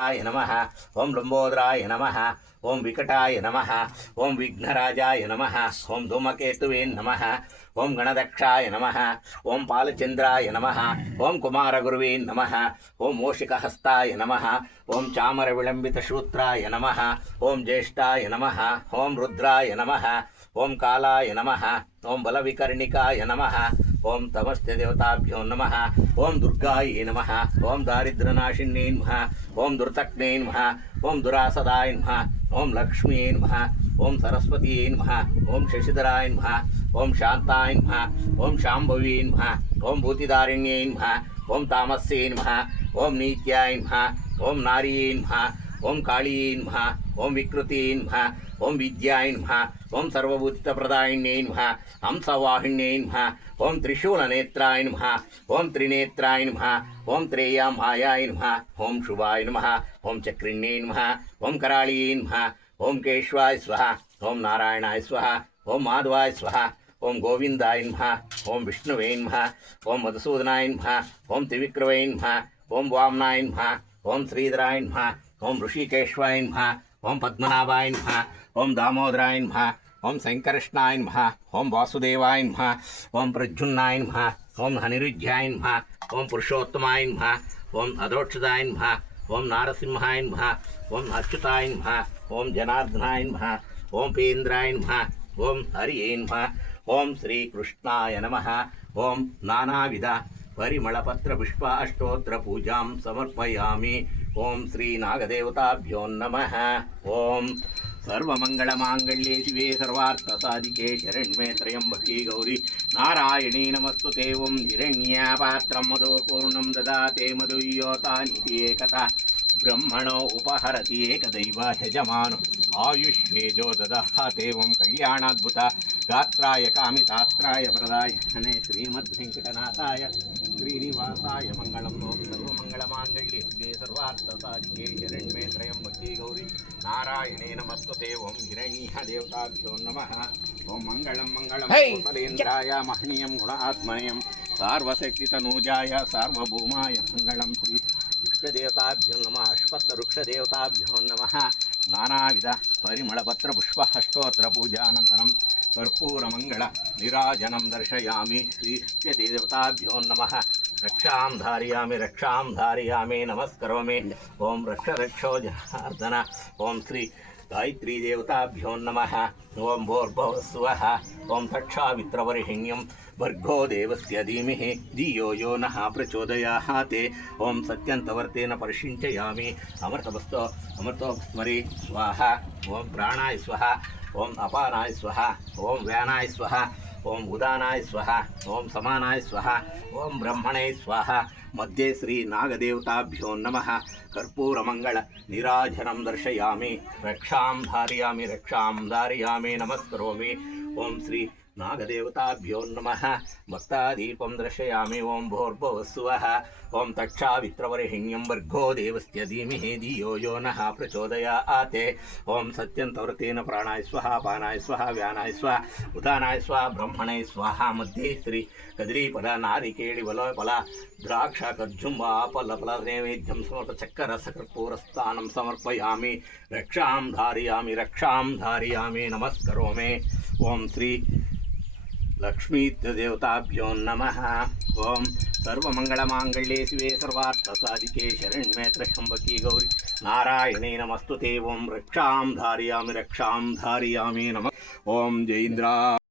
नमः ओं लंबोदराय नमः ओं विकटाय नमः ओं विघ्नराजाय नमः ओं धूमकेतुवे नमः ओं गणदक्षाय नमः ओं पालचंद्राय नमः ओं कुमारगुरुवे नमः ओं मूषिकहस्ताय नमः ओं चामरविलंबितशूत्राय नमः ओं ज्येष्ठाय नमः ओं रुद्राय नमः ओं कालाय नमः ओं बलविकर्णिकाय नमः ओं तमस्ते देवताभ्यो नमः ओं दुर्गायै नमः ओं दारिद्र्यनाशिन्यै नमः ओं दुर्तक्ने नमः ओं दुरासदाय नमः ओं लक्ष्मीयै नमः ओं सरस्वतीयै नमः ओं शशिधराय नमः ओं शांताय नमः ओं शाम्भवी नमः ओं भूतिदारिण्यै नमः ओं तामस्यै नमः ओं नीत्याय नमः ओं नार्यै नमः ओं काळीयै नमः ओं विकृत्यै नमः ओं विद्याय नमः ओं सर्वभूतिप्रदायिन्यै नमः हंसवाहिन्यै नमः ओं त्रिशूलनेत्राय नमः ओं त्रिनेत्राय नमः ओं त्रेयामायाय नमः ओं शुभाय नमः ओं चक्रिण्यै नमः ओं कराळियै नमः ओं केशवाय स्वाहा ओं नारायणाय स्वाहा ओं माधवाय स्वाहा ओं गोविंदाय नमः ओं विष्णुवे नमः ओं मधुसूदनाय नमः ओं त्रिविक्रमवे नमः ओं वामनाय नमः ओं श्रीधराय नमः ओं ऋषिकेश्वाय नमः ओं पद्मनाभाय नमः ओं दामोदराय नमः ओं शंकरकृष्णाय नमः ओं वासुदेवाय नमः ओं प्रद्युम्नाय नमः ओं अनिरुद्धाय नमः ओं पुरुषोत्तमाय नमः ओं अधोक्षदाय नमः ओं नारसिंहाय नमः ओं अच्युताय नमः ओं जनार्दनाय नमः ओं पेन्द्राय नमः ओं हरिये नमः ओं श्रीकृष्णाय नमः ओं नानाविध परिमलपत्रपुष्प अष्टोत्तर पूजां समर्पयामि ओं श्रीनागदेवताभ्यो नमः ओं सर्वमंगलमांगल्ये शिवे सर्वार्थसाधिके शरण्ये त्र्यंबके गौरी नारायणी नमस्तुते ओं हिरण्यापात्रं मधुपूर्णं ददाते मधुयोतानिति एकता ब्रह्मणो उपहरति एकदैव यजमानो आयुष्वेदो ददहाते ओं कल्याणाद्भुत गात्राय कामितात्राय प्रदायने श्रीमद्वेंकटनाथाय श्रीनिवासाय मंगलम ओं सर्वमंगलमांगल्ये शिवे सर्वार्थसाधिके शरण्ये त्र्यंबके गौरी नारायणे नमस्तुते ओं हिरण्यदेवताभ्यो नमः ओं मंगलम मंगलम कोसलेन्द्राय महनीयं गुणात्मयं सार्वशक्तितनूजाय सार्वभौमाय मंगलम श्री वृक्षदेवताभ्यो नमः अश्वत्थवृक्षदेवताभ्यो नमः नानाविध परिमलपत्रपुष्प अष्टोत्तर पूजानन्तरं कर्पूरमंगल निराजनं दर्शयामि श्रीदेवताभ्यो नमः रक्षां धारयामि नमस्करोमि ओं रक्ष रक्षो जनार्दन ओं श्री गायत्री देवताभ्यो नमः ओं भूर्भुवस्सुवः ओं तत्सवितुर्वरेण्यं भर्गो देवस्य धीमहि धियो यो नः प्रचोदयात् ओं सत्यन्तवर्तेन परिशिञ्चयामि अमृतो स्मरे स्वाहा ओं प्राणाय स्वाहा ओं अपानाय स्वाहा ओं व्यानाय स्वाहा ओं उदानाय स्वाहा ओं समानाय स्वाहा ओं ब्रह्मणे स्वाहा मध्ये श्री नागदेवताभ्यो नमः कर्पूरमंगल निराजनं दर्शयामि रक्षां धारयामि नमस्करोमि ओं श्री नागदेवताभ्यो नमः भक्तादीपं दर्शयामि ओं भूर्भुवस्सुवः ओं तत्सवितुर्वरेण्यं भर्गो देवस्य धीमहि धियो यो नः प्रचोदयात् ओं सत्यन्तवर्तेन प्राणाय स्वाहा अपानाय स्वाहा व्यानाय स्वाहा उदानाय स्वाहा ब्रह्मणे स्वाहा मध्ये श्री कदलीफल नारिकेळिफल फल द्राक्ष खर्जुम्बा फलफल नैवेद्यं समर्पचक्करसकर्पूरस्थानं समर्पयामि रक्षां धारयामि नमस्करोमि ओं श्री लक्ष्मी देवताभ्यो नमः ओं सर्वमंगलमांगल्ये शिवे सर्वार्थसाधिके शरण्ये त्र्यंबके गौरी नारायणे नमस्तुते ओं रक्षां धारयामि नमः ओं जयेन्द्र।